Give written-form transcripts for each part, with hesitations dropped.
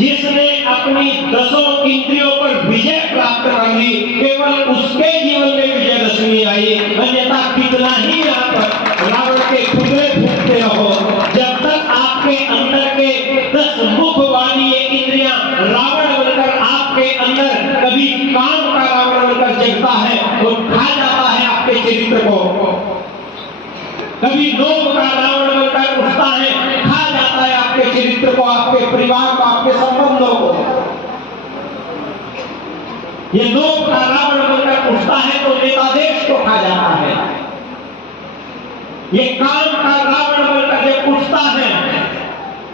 जिसने अपनी 10 इंद्रियों पर विजय प्राप्त कर ली, केवल उसके जीवन में विजयदशमी आई। अन्यथा कितना ही आप रावण के पुतले फूंकते रहो, जब तक आपके अंदर के 10 मुख वाली ये इंद्रियां रावण बनकर आपके अंदर कभी काम का रावण बनकर जगता है और खा जाता है आपके चरित्र को, कभी लोभ का रावण बनकर उठता है, खा जाता है आपके चरित्र को, आपके परिवार को, आपके संबंधों को। ये लोभ का रावण बनकर उठता है तो नेता देश को खा जाता है। ये काम का रावण बनकर जब उठता है,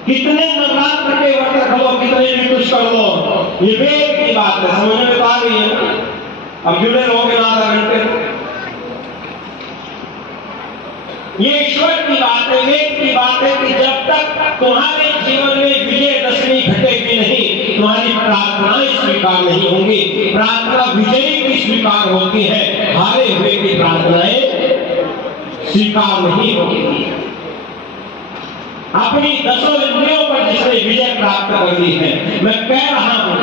कितने नवरात्र के व्रत रख लो, कितने भी कुछ कर लो, ये वेद की बात है। समझ में तो आ रही है? अब जुड़े रहोगे ना आधा घंटे। ये ईश्वर की बात है, वेद की बात है कि जब तक तुम्हारे जीवन में विजयदशमी घटेगी नहीं, तुम्हारी प्रार्थनाएं स्वीकार नहीं होंगी। प्रार्थना विजयी की स्वीकार होती है, हारे हुए की प्रार्थनाएं स्वीकार नहीं होगी। अपनी 10 इंद्रियों पर जिसने विजय प्राप्त कर ली है, मैं कह रहा हूं,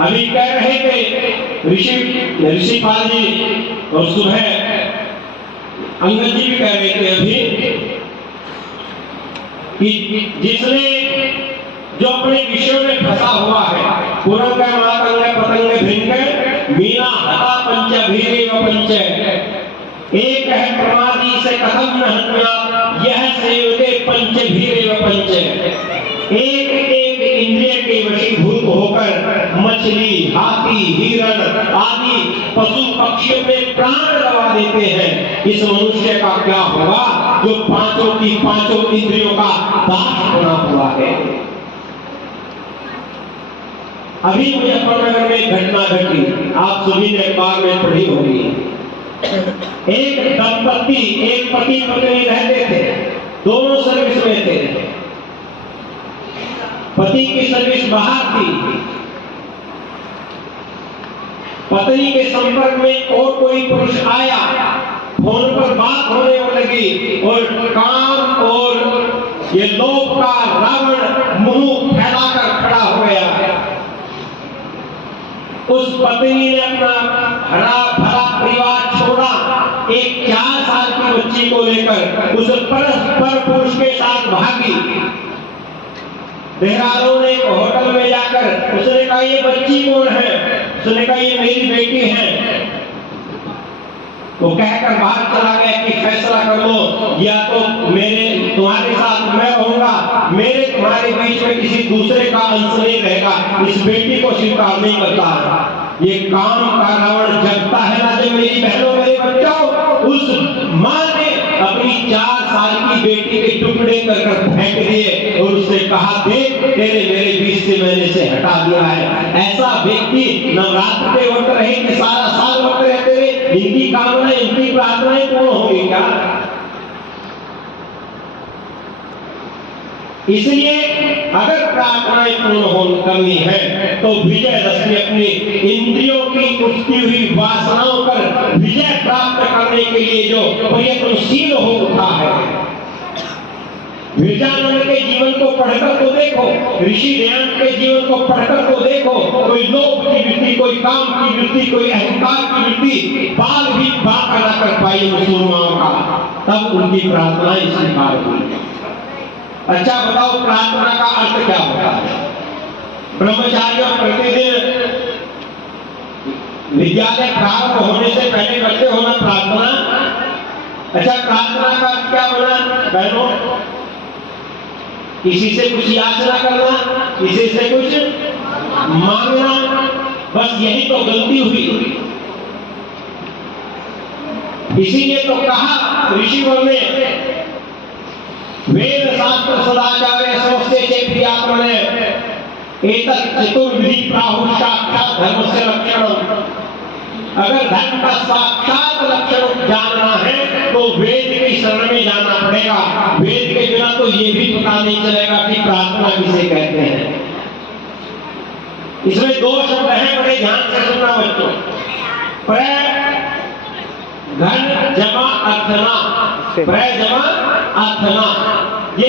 अभी कह रहे थे ऋषिपाल जी और सुबह अंगद जी भी कह रहे थे अभी कि जिसने जो अपने विषयों में फंसा हुआ है, पुरंग मातंग पतंग भिंग मीना हता पंच भीरे व पंच, एक है प्रमादी से कथम न हन्या यह सेवते पंच भीरे व पंच। एक एक इंद्रिय के वशीभूत होकर मछली, हाथी, हिरण आदि पशु पक्षियों में प्राण गवा देते हैं। इस मनुष्य का क्या होगा जो पांचों की पांचों इंद्रियों का दास बना हुआ है। अभी मुजफ्फरनगर में घटना घटी, आप सभी ने अखबार में पढ़ी होगी। एक दंपति, एक पति पत्नी रहते थे, दोनों सर्विस में थे। पति की सर्विस बाहर थी, पत्नी के संपर्क में और कोई पुरुष आया, फोन पर बात होने लगी और काम और ये लोभ का रावण मुंह फैलाकर खड़ा हो गया। उस पत्नी ने अपना हरा भरा परिवार छोड़ा, एक 4 साल की बच्ची को लेकर उस परस्पर पुरुष के साथ भागी। देहरादून एक होटल में जाकर उसने कहा ये बच्ची कौन है? उसने कहा ये मेरी बेटी है। वो कहकर बाहर चला गया कि फैसला कर लो, या तो तुम्हारे साथ मैं रहूंगा, मेरे तुम्हारे बीच में किसी दूसरे का अंश नहीं रहेगा। इस बेटी को स्वीकार नहीं करता। ये काम का रावण जगता है ना जब मेरी बहनों, मेरे बच्चों। उस मां ने अपनी 4 साल की बेटी के टुकड़े कर फेंक दिए और उससे कहा देख तेरे मेरे बीच से मैंने से हटा दिया है। ऐसा व्यक्ति नवरात्र के व्रत रहे कि सारा साल व्रत रहते रहे, इनकी कामनाएं, इनकी प्रार्थनाएं पूर्ण होगी क्या? इसलिए अगर प्रार्थनाएं पूर्ण करनी है तो विजयदशमी अपनी इंद्रियों की उठती हुई वासनाओं पर विजय प्राप्त करने के लिए जो प्रयत्नशील हो उठा है। विरजानंद के जीवन को पढ़कर तो देखो, ऋषि दयानंद के जीवन को पढ़कर तो देखो, कोई लोभ की वृत्ति, कोई काम की वृत्ति, कोई अहंकार की वृत्ति बाल भी बाका न कर पाई मुसलमानों का, तब उनकी प्रार्थनाएं स्वीकार हुई। अच्छा बताओ प्रार्थना का अर्थ क्या होता है? ब्रह्मचार्य प्रतिदिन विद्यालय प्रारंभ होने से पहले करते हो ना प्रार्थना। अच्छा प्रार्थना का अर्थ क्या बना बहनों? किसी से कुछ याचना करना, किसी से कुछ मांगना, बस यही तो गलती हुई। इसीलिए तो कहा ऋषियों ने वेद शास्त्र सदाचार्य समस्ते चेति आत्मने एतत् चतुर्विधि प्राहुः साक्षात् धर्मस्य लक्षणम्। अगर धर्म का साक्षात लक्षण जानना है तो वेद की शरण में जाना पड़ेगा। वेद के बिना तो ये भी पता नहीं चलेगा कि प्रार्थना किसे कहते हैं। इसमें 2 शब्द हैं, बड़े ध्यान से सुनना बच्चों। प्र घन जमा अर्थना, प्र जमा अर्थना, ये